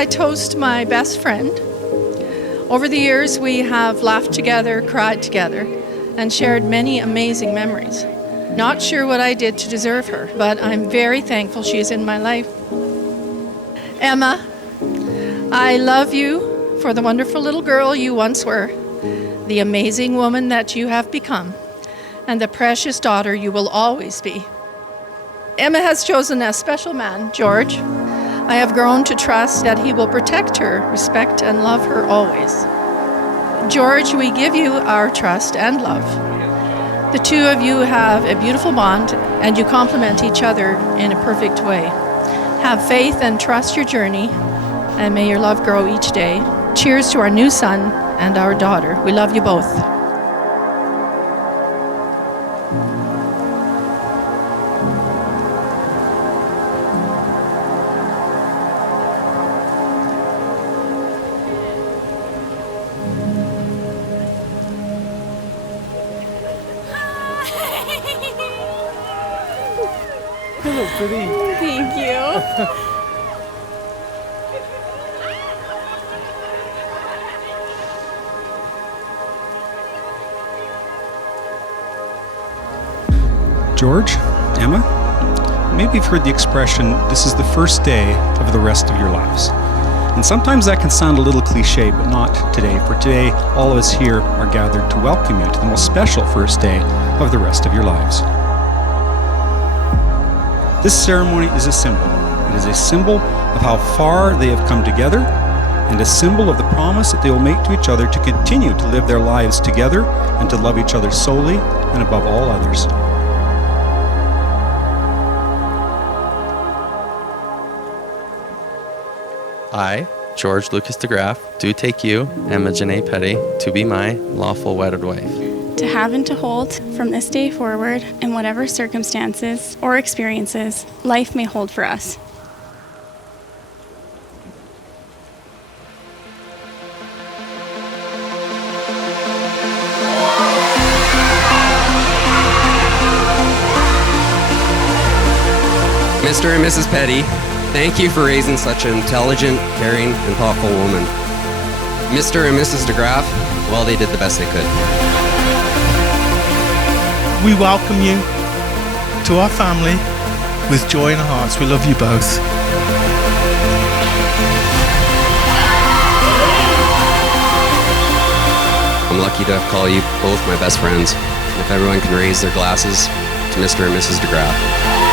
I toast my best friend. Over the years, we have laughed together, cried together, and shared many amazing memories. Not sure what I did to deserve her, but I'm very thankful she is in my life. Emma, I love you for the wonderful little girl you once were, the amazing woman that you have become, and the precious daughter you will always be. Emma has chosen a special man, George. I have grown to trust that he will protect her, respect, and love her always. George, we give you our trust and love. The two of you have a beautiful bond, and you complement each other in a perfect way. Have faith and trust your journey, and may your love grow each day. Cheers to our new son and our daughter. We love you both. You look pretty. Thank you. George, Emma, maybe you've heard the expression, this is the first day of the rest of your lives. And sometimes that can sound a little cliche, but not today. For today, all of us here are gathered to welcome you to the most special first day of the rest of your lives. This ceremony is a symbol. It is a symbol of how far they have come together and a symbol of the promise that they will make to each other to continue to live their lives together and to love each other solely and above all others. I, George Lucas DeGraff, do take you, Emma Janae Petty, to be my lawful wedded wife. To have and to hold from this day forward in whatever circumstances or experiences life may hold for us. Mr. and Mrs. Petty, thank you for raising such an intelligent, caring, and thoughtful woman. Mr. and Mrs. DeGraff, well, they did the best they could. We welcome you to our family with joy in our hearts. We love you both. I'm lucky to call you both my best friends. If everyone can raise their glasses to Mr. and Mrs. DeGraff.